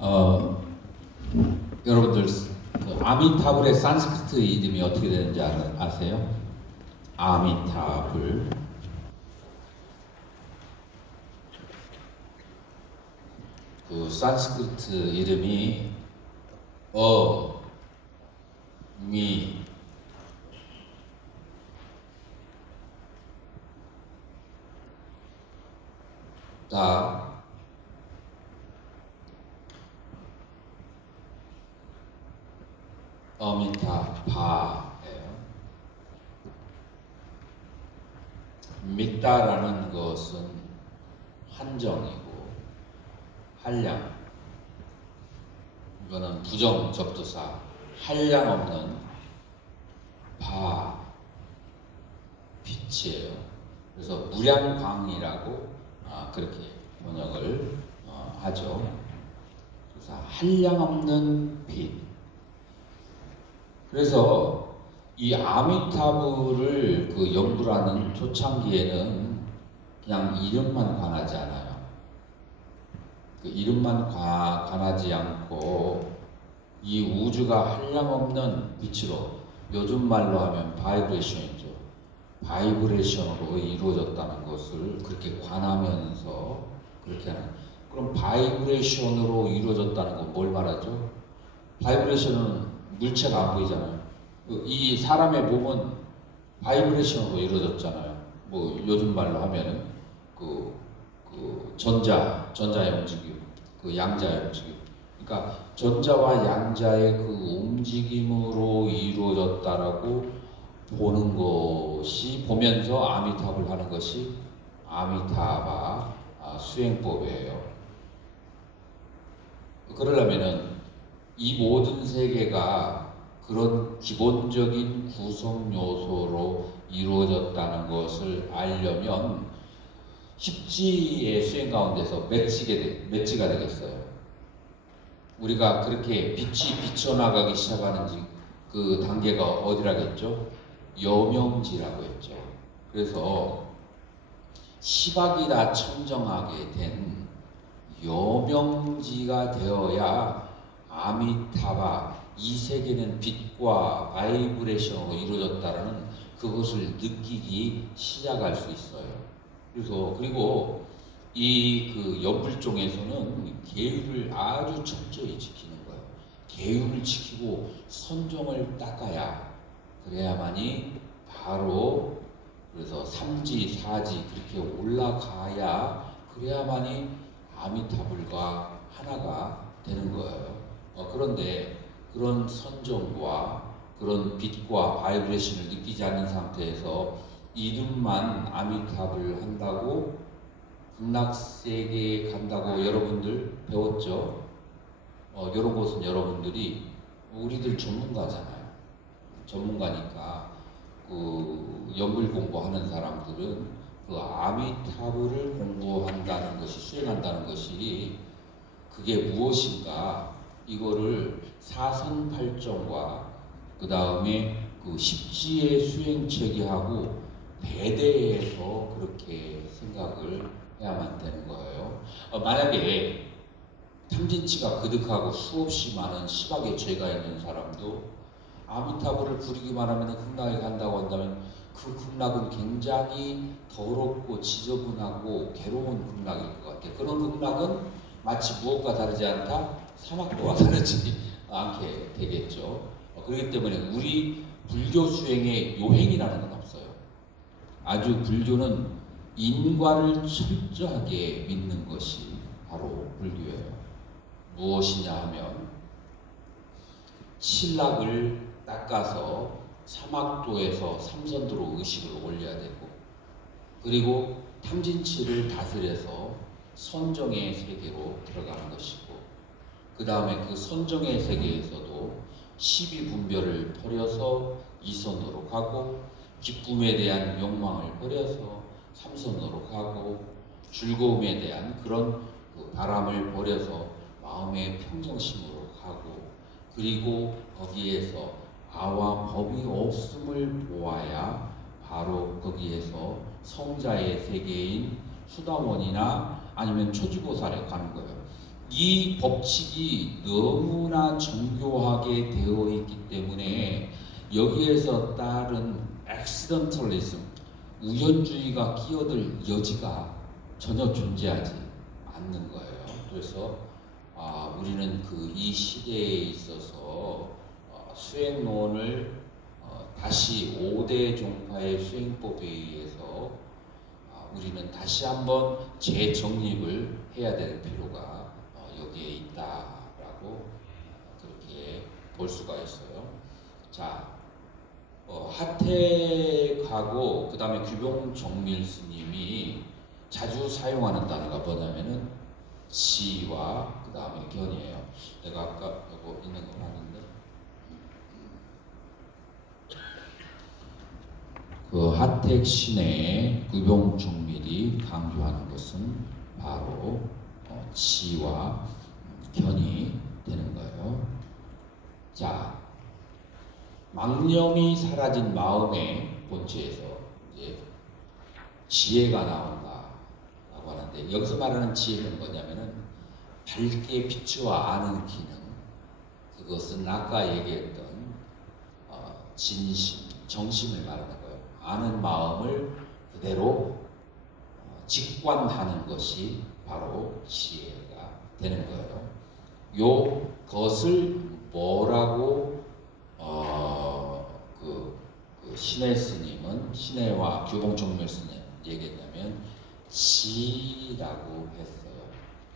어, 여러분들 그 아미타불의 산스크리트 이름이 어떻게 되는지 아세요? 아미타불. 그 산스크리트 이름이 미, 다, 어미타바예요. 믿다라는 것은 한정이고 한량, 이거는 부정 접두사, 한량 없는 바, 빛이에요. 그래서 무량광이라고 그렇게 번역을 하죠. 그래서 한량 없는 빛. 그래서 이 아미타불을 그 연구하는 초창기에는 그냥 이름만 관하지 않아요. 그 이름만 관하지 않고 이 우주가 한량없는 빛으로, 요즘 말로 하면 바이브레이션이죠. 바이브레이션으로 이루어졌다는 것을 그렇게 관하면서 그렇게 하는. 그럼 바이브레이션으로 이루어졌다는 건 뭘 말하죠? 바이브레이션은 물체가 안 보이잖아요. 이 사람의 몸은 바이브레이션으로 이루어졌잖아요. 뭐 요즘 말로 하면은 그 전자의 움직임, 그 양자의 움직임. 그러니까 전자와 양자의 그 움직임으로 이루어졌다라고 보는 것이, 보면서 아미타불 하는 것이 아미타바 수행법이에요. 그러려면은 이 모든 세계가 그런 기본적인 구성 요소로 이루어졌다는 것을 알려면 십지의 수행 가운데서 맺지가 되겠어요. 우리가 그렇게 빛이 비쳐나가기 시작하는 그 단계가 어디라겠죠? 여명지라고 했죠. 그래서 시박이나 청정하게 된 여명지가 되어야 아미타바, 이 세계는 빛과 바이브레이션으로 이루어졌다는 그것을 느끼기 시작할 수 있어요. 그리고 이 그 연불종에서는 계율을 아주 철저히 지키는 거예요. 계율을 지키고 선종을 닦아야, 그래야만이 바로, 그래서 3지, 4지 그렇게 올라가야, 그래야만이 아미타불과 하나가 되는 거예요. 그런데 그런 선정과 그런 빛과 바이브레이션을 느끼지 않는 상태에서 이름만 아미타불 한다고 극락세계에 간다고 여러분들 배웠죠? 이런 것은 여러분들이, 우리들 전문가잖아요. 전문가니까 그 연불 공부하는 사람들은 그 아미타불을 공부한다는 것이, 수행한다는 것이 그게 무엇인가, 이거를 사선팔정과 그 다음에 그 십지의 수행체계하고 대대해서 그렇게 생각을 해야만 되는 거예요. 만약에 탐진치가 그득하고 수없이 많은 시박의 죄가 있는 사람도 아미타불을 부리기만 하면 극락에 간다고 한다면, 그 극락은 굉장히 더럽고 지저분하고 괴로운 극락일 것 같아요. 그런 극락은 마치 무엇과 다르지 않다? 사막도와 다르지 않게 되겠죠. 그렇기 때문에 우리 불교 수행에 요행이라는 건 없어요. 아주 불교는 인과를 철저하게 믿는 것이 바로 불교예요. 무엇이냐 하면, 신락을 닦아서 사막도에서 삼선도로 의식을 올려야 되고, 그리고 탐진치를 다스려서 선정의 세계로 들어가는 것이고, 그 다음에 그 선정의 세계에서도 시비분별을 버려서 이선으로 가고, 기쁨에 대한 욕망을 버려서 삼선으로 가고, 즐거움에 대한 그런 그 바람을 버려서 마음의 평정심으로 가고, 그리고 거기에서 아와 법이 없음을 보아야 바로 거기에서 성자의 세계인 수다원이나 아니면 초지보살에 가는 거예요. 이 법칙이 너무나 정교하게 되어 있기 때문에 여기에서 따른 액시던털리즘, 우연주의가 끼어들 여지가 전혀 존재하지 않는 거예요. 그래서 우리는 이 시대에 있어서 수행론을 다시 5대 종파의 수행법에 의해서 우리는 다시 한번 재정립을 해야 될 필요가 여기에 있다라고 그렇게 볼 수가 있어요. 자, 하택하고 그 다음에 규봉정밀 스님이 자주 사용하는 단어가 뭐냐면은 지와 그 다음에 견이에요. 내가 아까 이거 있는 거 봤는데 그 하택 신의 규봉정밀이 강조하는 것은 바로 지와 견이 되는 거예요. 자, 망념이 사라진 마음의 본체에서 이제 지혜가 나온다라고 하는데, 여기서 말하는 지혜는 뭐냐면은 밝게 비추어 아는 기능, 그것은 아까 얘기했던 진심, 정심을 말하는 거예요. 아는 마음을 그대로 직관하는 것이 바로 지혜가 되는 거예요. 요 것을 뭐라고 신의 스님은, 신혜와 규봉정밀 스님 얘기했냐면 지라고 했어요.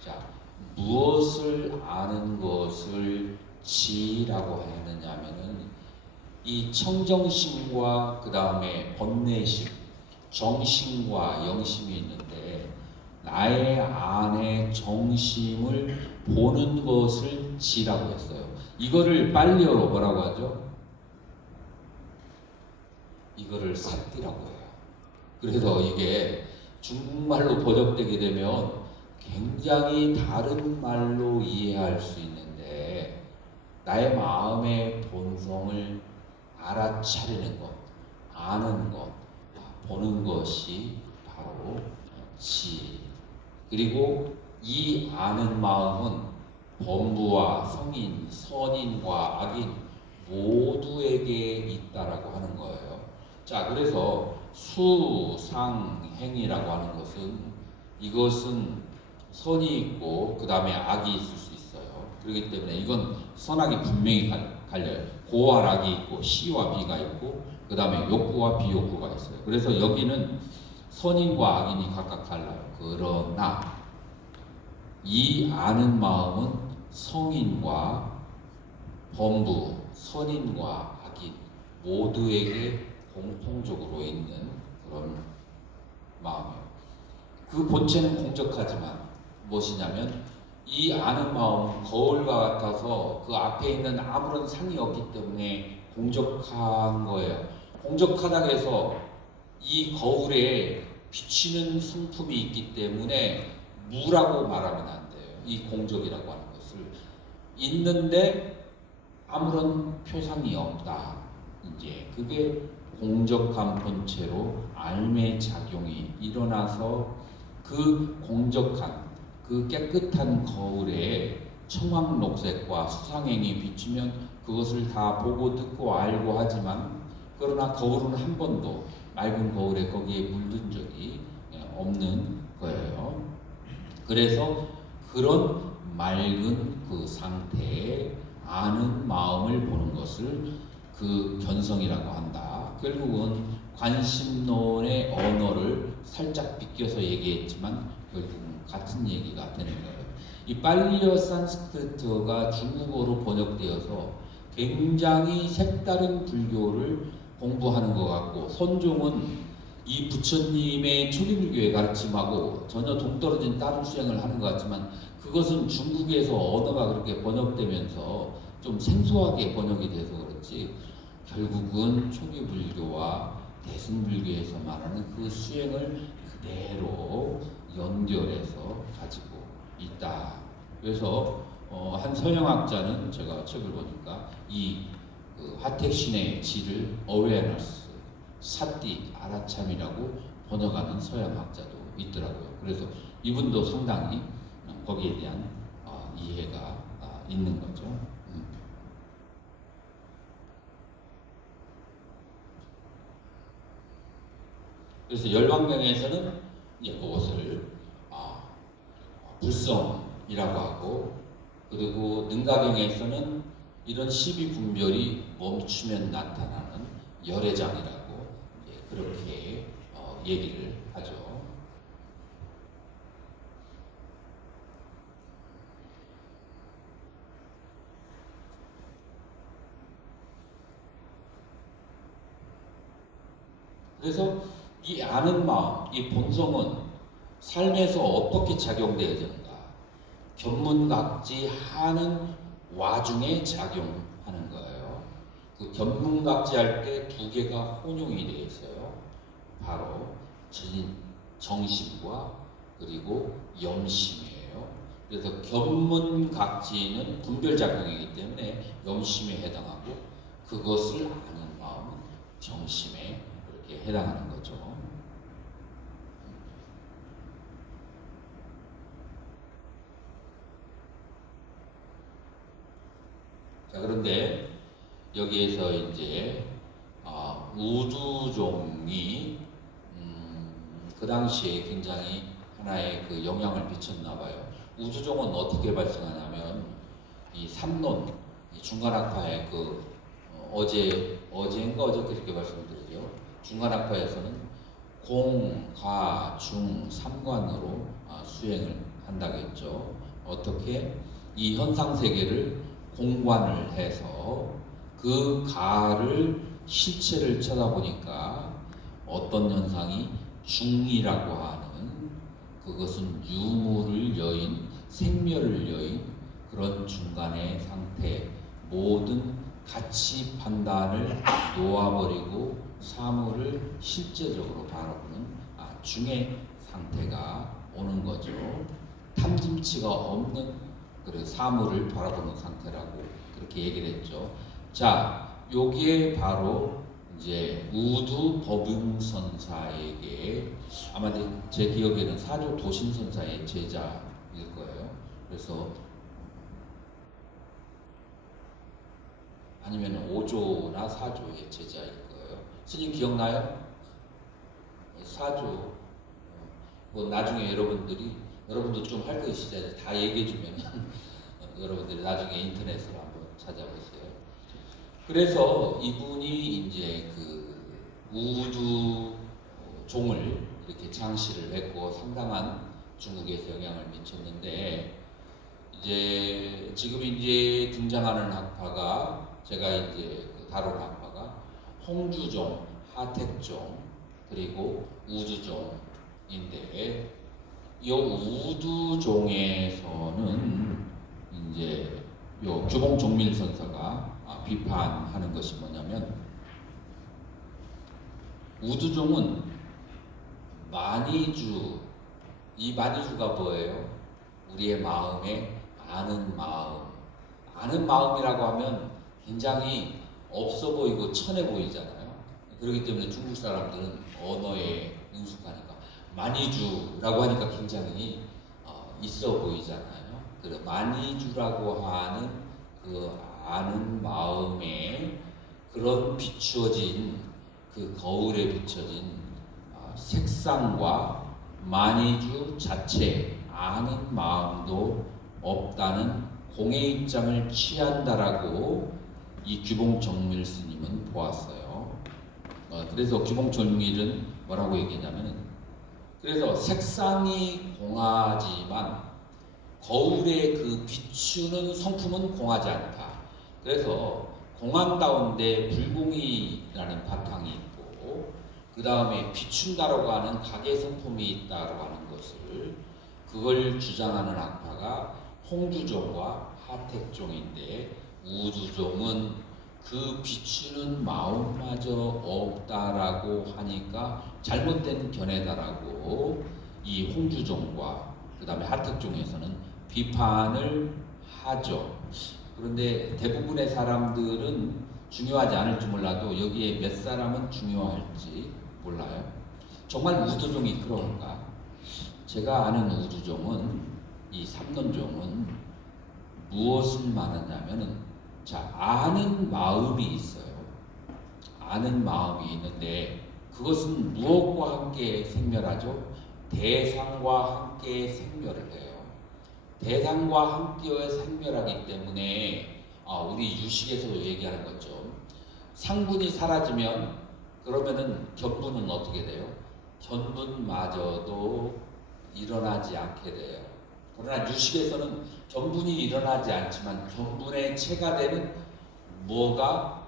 자, 무엇을 아는 것을 지라고 하느냐면은 이 청정심과 그 다음에 번뇌심, 정심과 영심이 있는데, 나의 안에 정심을 보는 것을 지라고 했어요. 이거를 빨리어로 뭐라고 하죠? 이거를 삿띠라고 해요. 그래서 이게 중국말로 번역되게 되면 굉장히 다른 말로 이해할 수 있는데, 나의 마음의 본성을 알아차리는 것, 아는 것, 보는 것이 바로 지. 그리고 이 아는 마음은 범부와 성인, 선인과 악인 모두에게 있다라고 하는 거예요. 자, 그래서 수상행이라고 하는 것은, 이것은 선이 있고 그 다음에 악이 있을 수 있어요. 그렇기 때문에 이건 선악이 분명히 갈려요. 고와 악이 있고 시와 비가 있고 그 다음에 욕구와 비욕구가 있어요. 그래서 여기는 선인과 악인이 각각 달라요. 그러나 이 아는 마음은 성인과 범부, 선인과 악인 모두에게 공통적으로 있는 그런 마음이에요. 그 본체는 공적하지만 무엇이냐면, 이 아는 마음 거울과 같아서 그 앞에 있는 아무런 상이 없기 때문에 공적한 거예요. 공적하다고 해서 이 거울에 비치는 성품이 있기 때문에 무라고 말하면 안 돼요. 이 공적이라고 하는 것을. 있는데 아무런 표상이 없다. 이제 그게 공적한 본체로 알매 작용이 일어나서 그 공적한, 그 깨끗한 거울에 청황록색과 수상행이 비추면 그것을 다 보고 듣고 알고 하지만, 그러나 거울은 한 번도 맑은 거울에 거기에 물든 적이 없는 거예요. 그래서 그런 맑은 그 상태에 아는 마음을 보는 것을 그 견성이라고 한다. 결국은 관심론의 언어를 살짝 비껴서 얘기했지만 결국은 같은 얘기가 되는 거예요. 이 팔리어 산스크리트어가 중국어로 번역되어서 굉장히 색다른 불교를 공부하는 것 같고, 선종은 이 부처님의 초기불교의 가르침하고 전혀 동떨어진 다른 수행을 하는 것 같지만, 그것은 중국에서 언어가 그렇게 번역되면서 좀 생소하게 번역이 돼서 그렇지, 결국은 초기불교와 대승불교에서 말하는 그 수행을 그대로 연결해서 가지고 있다. 그래서 한 서양학자는, 제가 책을 보니까 그 하택신의 지를 awareness, 삿띠, 알아참이라고 번역하는 서양학자도 있더라고요. 그래서 이분도 상당히 거기에 대한 이해가 있는 거죠. 그래서 열왕명에서는 그것을 불성이라고 하고, 그리고 능가경에서는 이런 십이분별이 멈추면 나타나는 열애장이라고 그렇게 얘기를 하죠. 그래서 이 아는 마음, 이 본성은 삶에서 어떻게 작용되어야 되는가? 견문각지하는 와중에 작용하는 거예요. 그 견문각지할 때 두 개가 혼용이 되어 있어요. 바로 정심과 그리고 염심이에요. 그래서 견문각지는 분별작용이기 때문에 염심에 해당하고, 그것을 아는 마음은 정심에 그렇게 해당하는 거죠. 자, 그런데 여기에서 이제 우두종이 그 당시에 굉장히 하나의 그 영향을 미쳤나 봐요. 우두종은 어떻게 발생하냐면, 이 삼론, 이 중간학파의 그 어제인가 어저께 이렇게 말씀드리죠. 중간학파에서는 공, 가, 중, 삼관으로 수행을 한다고 했죠. 어떻게? 이 현상 세계를 공관을 해서 그 가를 실체를 쳐다보니까 어떤 현상이 중이라고 하는, 그것은 유무를 여인, 생멸을 여인 그런 중간의 상태, 모든 가치 판단을 놓아버리고 사물을 실제적으로 바라보는 중의 상태가 오는 거죠. 탐심치가 없는 그 사물을 바라보는 상태라고 그렇게 얘기를 했죠. 자, 요게 바로 이제 우두 법융선사에게, 아마 제 기억에는 사조 도신선사의 제자일 거예요. 그래서 아니면 5조나 4조의 제자일 거예요. 스님 기억나요? 4조. 뭐 나중에 여러분도 좀 할 거 있으시잖아요. 다 얘기해 주면 여러분들이 나중에 인터넷으로 한번 찾아보세요. 그래서 이분이 이제 그 우두 종을 이렇게 장시를 했고 상당한 중국에서 영향을 미쳤는데, 이제 지금 이제 등장하는 학파가, 제가 이제 다룬 학파가 홍주종, 하택종, 그리고 우두종인데, 이 우두종에서는 이제 요 규봉종밀선사가 비판하는 것이 뭐냐면, 우두종은 만이주, 이 만이주가 뭐예요? 우리의 마음에 아는 마음. 아는 마음이라고 하면 굉장히 없어 보이고 천해 보이잖아요. 그렇기 때문에 중국 사람들은 언어에 능숙하니까 만이주라고 하니까 굉장히 있어 보이잖아요. 그래, 만이주라고 하는 그 아는 마음에 그런 비추어진, 그 거울에 비춰진 색상과 만이주 자체 아는 마음도 없다는 공의 입장을 취한다라고 이 규봉정밀 스님은 보았어요. 그래서 규봉정밀은 뭐라고 얘기했냐면, 그래서 색상이 공하지만 거울에 그 비추는 성품은 공하지 않다. 그래서 공한다운데 불공이라는 바탕이 있고, 그 다음에 비춘다라고 하는 각의 성품이 있다라고 하는 것을, 그걸 주장하는 학파가 홍주종과 하택종인데, 우두종은 그 비추는 마음마저 없다라고 하니까 잘못된 견해다라고 이 홍주종과 그 다음에 하택종에서는 비판을 하죠. 그런데 대부분의 사람들은 중요하지 않을지 몰라도 여기에 몇 사람은 중요할지 몰라요. 정말 우두종이 그런가? 제가 아는 우두종은, 이 삼론종은 무엇을 말하냐면은, 자, 아는 마음이 있어요. 아는 마음이 있는데 그것은 무엇과 함께 생멸하죠? 대상과 함께 생멸을 해요. 대상과 함께 생멸하기 때문에 우리 유식에서도 얘기하는 것죠. 상분이 사라지면 그러면은 견분은 어떻게 돼요? 견분마저도 일어나지 않게 돼요. 그러나 유식에서는 견분이 일어나지 않지만 견분의 체가 되는 뭐가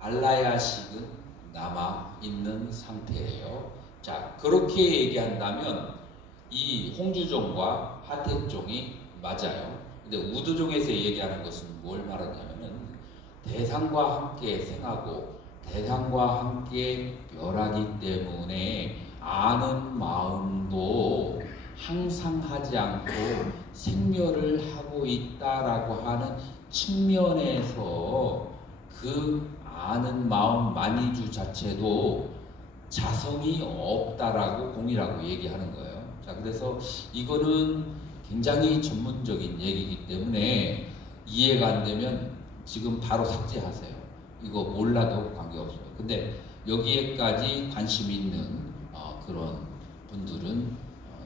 알라야식은 남아 있는 상태예요. 자, 그렇게 얘기한다면 이 홍주종과 하태종이 맞아요. 근데 우두종에서 얘기하는 것은 뭘 말하냐면은 대상과 함께 생하고 대상과 함께 멸하기 때문에 아는 마음도 항상 하지 않고 생멸을 하고 있다라고 하는 측면에서 그 아는 마음 만이주 자체도 자성이 없다라고 공이라고 얘기하는 거예요. 자, 그래서 이거는 굉장히 전문적인 얘기이기 때문에 이해가 안 되면 지금 바로 삭제하세요. 이거 몰라도 관계없어요. 근데 여기에까지 관심 있는 그런 분들은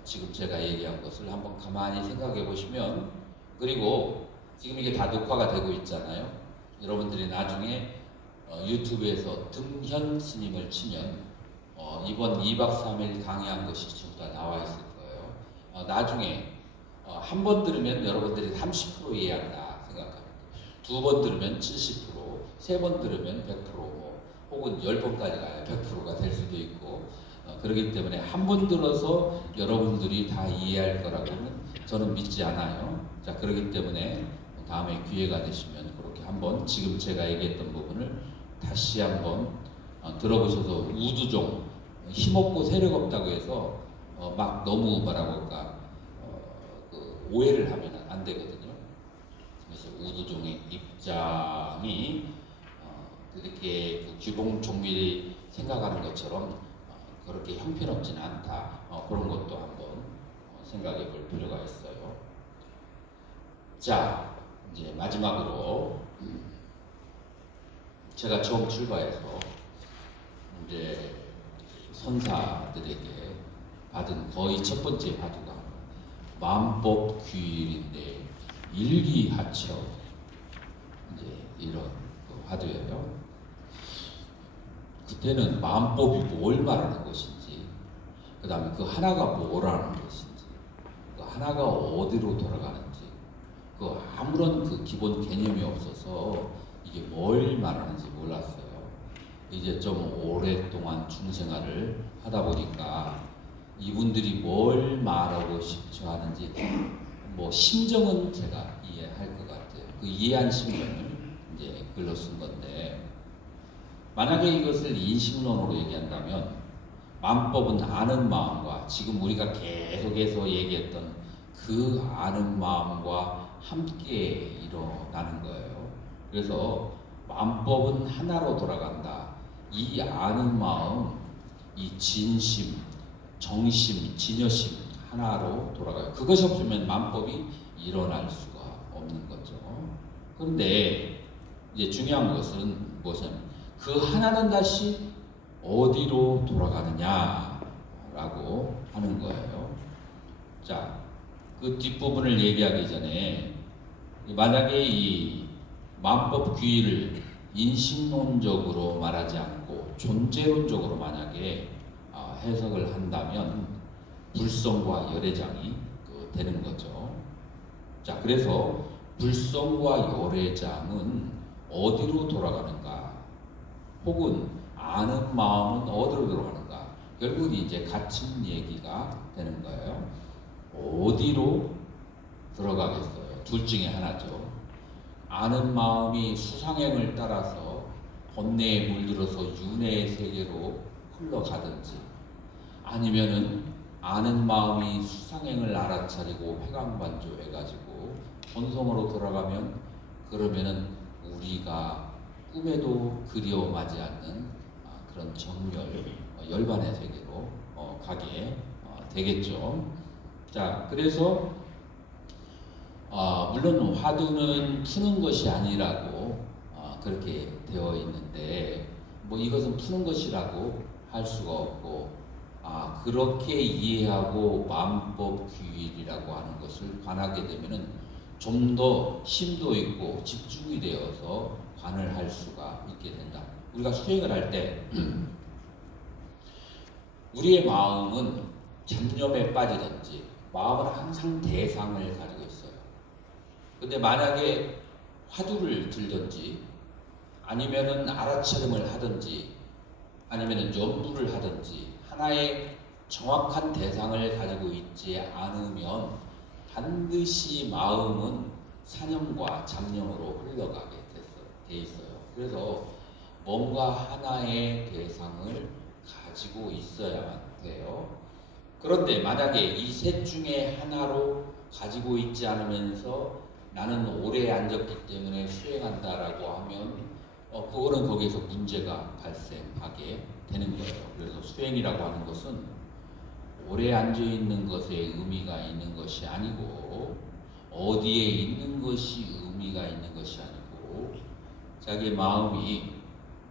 지금 제가 얘기한 것을 한번 가만히 생각해 보시면, 그리고 지금 이게 다 녹화가 되고 있잖아요. 여러분들이 나중에 유튜브에서 등현 스님을 치면 이번 2박 3일 강의한 것이 전부 다 나와 있을 거예요. 나중에 한 번 들으면 여러분들이 30% 이해한다 생각합니다. 두 번 들으면 70%, 세 번 들으면 100%, 혹은 10번까지 가야 100%가 될 수도 있고, 그렇기 때문에 한 번 들어서 여러분들이 다 이해할 거라고는 저는 믿지 않아요. 자, 그렇기 때문에 다음에 기회가 되시면 그렇게 한번 지금 제가 얘기했던 부분을 다시 한번 들어보셔서, 우두종 힘없고 세력 없다고 해서 막 너무 뭐라고 할까 그 오해를 하면 안 되거든요. 그래서 우두종의 입장이 그렇게 그 규봉 종밀이 생각하는 것처럼 그렇게 형편없지는 않다. 그런 것도 한번 생각해 볼 필요가 있어요. 자, 이제 마지막으로 제가 처음 출가해서 이제 선사들에게 받은 거의 첫 번째 화두가 만법 귀일인데 일기하처, 이제 이런 그 화두예요. 그때는 만법이 뭘 말하는 것인지, 그 다음에 그 하나가 뭐라는 것인지, 그 하나가 어디로 돌아가는지, 그 아무런 그 기본 개념이 없어서 이게 뭘 말하는지 몰랐어요. 이제 좀 오랫동안 중생활을 하다 보니까 이분들이 뭘 말하고 싶어 하는지 뭐 심정은 제가 이해할 것 같아요. 그 이해한 심정을 이제 글로 쓴 건데, 만약에 이것을 인식론으로 얘기한다면 만법은 아는 마음과 지금 우리가 계속해서 얘기했던 그 아는 마음과 함께 일어나는 거예요. 그래서 만법은 하나로 돌아간다. 이 아는 마음, 이 진심, 정심, 진여심 하나로 돌아가요. 그것이 없으면 만법이 일어날 수가 없는 거죠. 그런데 이제 중요한 것은 무엇이냐면 그 하나는 다시 어디로 돌아가느냐라고 하는 거예요. 자, 그 뒷부분을 얘기하기 전에 만약에 이 만법 귀의를 인식론적으로 말하지 않고 존재론적으로 만약에 해석을 한다면 불성과 열애장이 되는 거죠. 자, 그래서 불성과 열애장은 어디로 돌아가는가, 혹은 아는 마음은 어디로 돌아가는가, 결국 이제 같은 얘기가 되는 거예요. 어디로 들어가겠어요? 둘 중에 하나죠. 아는 마음이 수상행을 따라서 번뇌에 물들어서 윤회의 세계로 흘러가든지, 아니면은 아는 마음이 수상행을 알아차리고 회광반조해가지고 본성으로 돌아가면, 그러면은 우리가 꿈에도 그리워하지 않는 그런 정멸, 열반의 세계로 가게 되겠죠. 자, 그래서 물론 화두는 푸는 것이 아니라고 그렇게 되어 있는데 뭐 이것은 푸는 것이라고 할 수가 없고 그렇게 이해하고 마음법 규율이라고 하는 것을 관하게 되면은 좀 더 심도 있고 집중이 되어서 관을 할 수가 있게 된다. 우리가 수행을 할 때 우리의 마음은 잡념에 빠지든지 마음은 항상 대상을 가지고 있어요. 근데 만약에 화두를 들든지 아니면은 알아차림을 하든지 아니면은 연부를 하든지 하나의 정확한 대상을 가지고 있지 않으면 반드시 마음은 사념과 잡념으로 흘러가게 돼 있어요. 그래서 뭔가 하나의 대상을 가지고 있어야만 돼요. 그런데 만약에 이 셋 중에 하나로 가지고 있지 않으면서 나는 오래 앉았기 때문에 수행한다라고 하면 그거는 거기에서 문제가 발생하게 되는 거예요. 그래서 수행이라고 하는 것은 오래 앉아 있는 것에 의미가 있는 것이 아니고 어디에 있는 것이 의미가 있는 것이 아니고 자기 마음이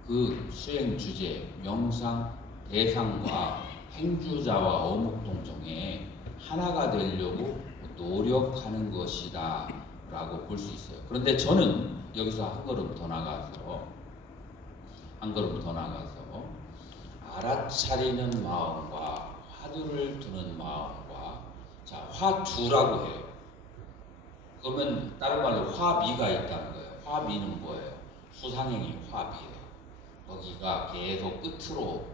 그 수행 주제, 명상 대상과 행주자와 어묵동정에 하나가 되려고 노력하는 것이다 라고 볼 수 있어요. 그런데 저는 여기서 한 걸음 더 나가서 알아차리는 마음과 화두를 두는 마음과 화두라고 해요. 그러면 다른 말로 화미가 있다는 거예요. 화미는 뭐예요? 수상행이 화미예요. 거기가 계속 끝으로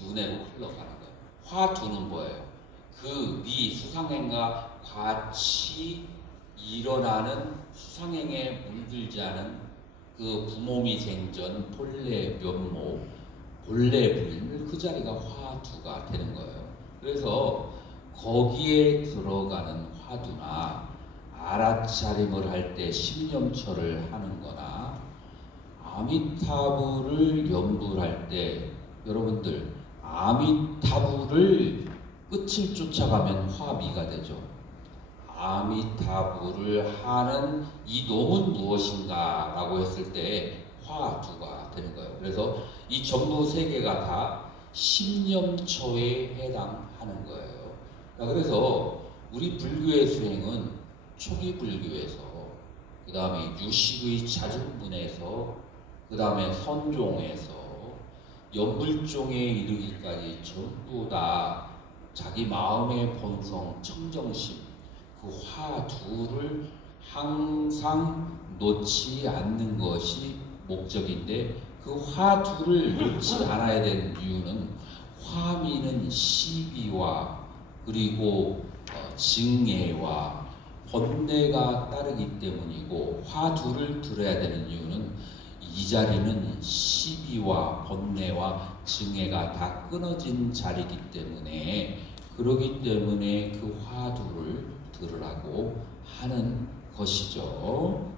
윤회로 흘러가는 거예요. 화두는 뭐예요? 그 미 수상행과 같이 일어나는 수상행에 물들지 않은 그 부모미 생전 본래 면모 본래 불 그 자리가 화두가 되는 거예요. 그래서 거기에 들어가는 화두나 알아차림을 할 때 신념처를 하는 거나 아미타불을 연불할 때 여러분들 아미타불을 끝을 쫓아가면 화미가 되죠. 아미타불을 하는 이 놈은 무엇인가 라고 했을 때 화두가 되는 거예요. 그래서 이 전부 세 개가 다 신념처에 해당하는 거예요. 그래서 우리 불교의 수행은 초기 불교에서 그 다음에 유식의 자중문에서 그 다음에 선종에서 연불종에 이르기까지 전부 다 자기 마음의 본성 청정심 그 화두를 항상 놓지 않는 것이 목적인데 그 화두를 놓지 않아야 되는 이유는 화미는 시비와 그리고 증애와 번뇌가 따르기 때문이고 화두를 들어야 되는 이유는 이 자리는 시비와 번뇌와 증애가 다 끊어진 자리이기 때문에 그러기 때문에 그 화두를 들으라고 하는 것이죠.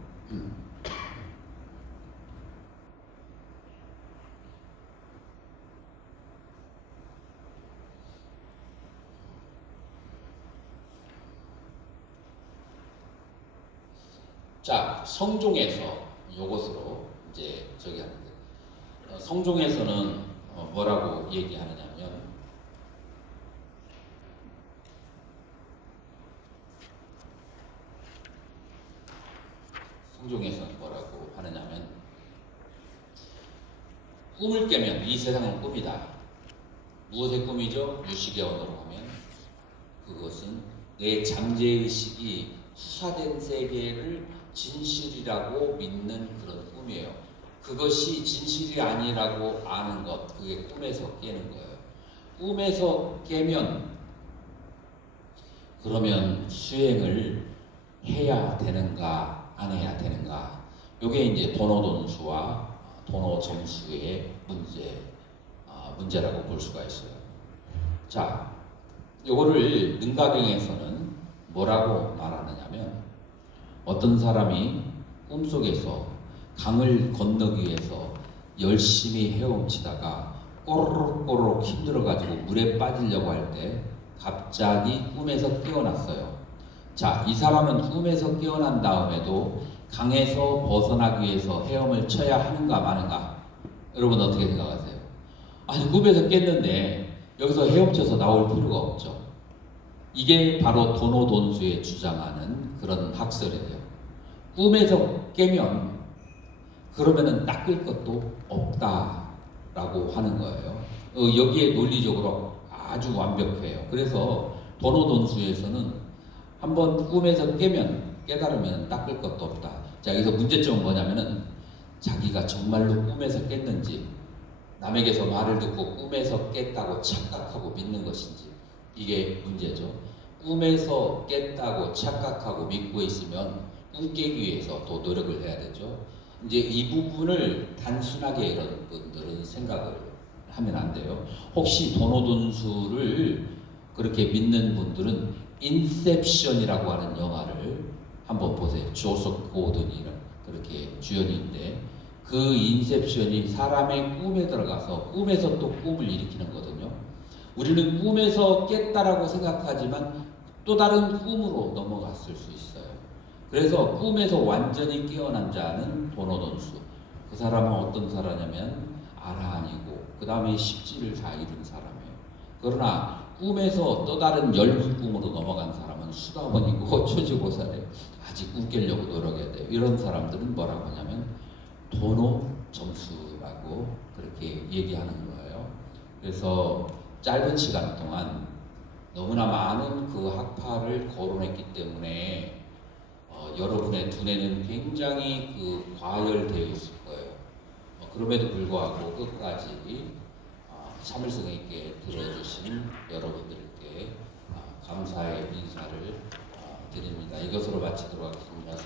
자, 성종에서 이것으로 이제 저기 하는데 성종에서는 뭐라고 얘기하느냐면 성종에서는 뭐라고 하느냐면 꿈을 깨면 이 세상은 꿈이다. 무엇의 꿈이죠? 유식의 언어로 하면 그것은 내 잠재의식이 수사된 세계를 진실이라고 믿는 그런 꿈이에요. 그것이 진실이 아니라고 아는 것, 그게 꿈에서 깨는 거예요. 꿈에서 깨면 그러면 수행을 해야 되는가 안 해야 되는가, 이게 이제 도노돈수와 도노점수의 문제라고 볼 수가 있어요. 자, 요거를 능가경에서는 뭐라고 말하느냐면 어떤 사람이 꿈속에서 강을 건너기 위해서 열심히 헤엄치다가 꼬르륵꼬르륵 힘들어가지고 물에 빠지려고 할 때 갑자기 꿈에서 깨어났어요. 자, 이 사람은 꿈에서 깨어난 다음에도 강에서 벗어나기 위해서 헤엄을 쳐야 하는가 마는가? 여러분 어떻게 생각하세요? 아니, 꿈에서 깼는데 여기서 헤엄쳐서 나올 필요가 없죠. 이게 바로 도노돈수의 주장하는 그런 학설이에요. 꿈에서 깨면 그러면은 닦을 것도 없다라고 하는 거예요. 여기에 논리적으로 아주 완벽해요. 그래서 도노돈수에서는 한번 꿈에서 깨달으면 닦을 것도 없다. 자, 여기서 문제점은 뭐냐면은 자기가 정말로 꿈에서 깼는지, 남에게서 말을 듣고 꿈에서 깼다고 착각하고 믿는 것인지, 이게 문제죠. 꿈에서 깼다고 착각하고 믿고 있으면 꿈 깨기 위해서 더 노력을 해야 되죠. 이제 이 부분을 단순하게 여러분들은 생각을 하면 안 돼요. 혹시 도노돈수를 그렇게 믿는 분들은 인셉션이라고 하는 영화를 한번 보세요. 조셉 고든이 그렇게 주연인데, 그 인셉션이 사람의 꿈에 들어가서 꿈에서 또 꿈을 일으키는 거거든요. 우리는 꿈에서 깼다라고 생각하지만 또 다른 꿈으로 넘어갔을 수 있어요. 그래서 꿈에서 완전히 깨어난 자는 도노돈수. 그 사람은 어떤 사람이냐면 아라한이고 그 다음에 십지를 다 이룬 사람이에요. 그러나 꿈에서 또 다른 엷은 꿈으로 넘어간 사람은 수다원이고 초지고사래요. 아직 꿈 깨려고 노력해야 돼요. 이런 사람들은 뭐라고 하냐면 도노점수라고 그렇게 얘기하는 거예요. 그래서 짧은 시간 동안 너무나 많은 그 학파를 거론했기 때문에 여러분의 두뇌는 굉장히 그 과열되어 있을 거예요. 그럼에도 불구하고 끝까지 참을성 있게 들어주신 여러분들께 감사의 인사를 드립니다. 이것으로 마치도록 하겠습니다.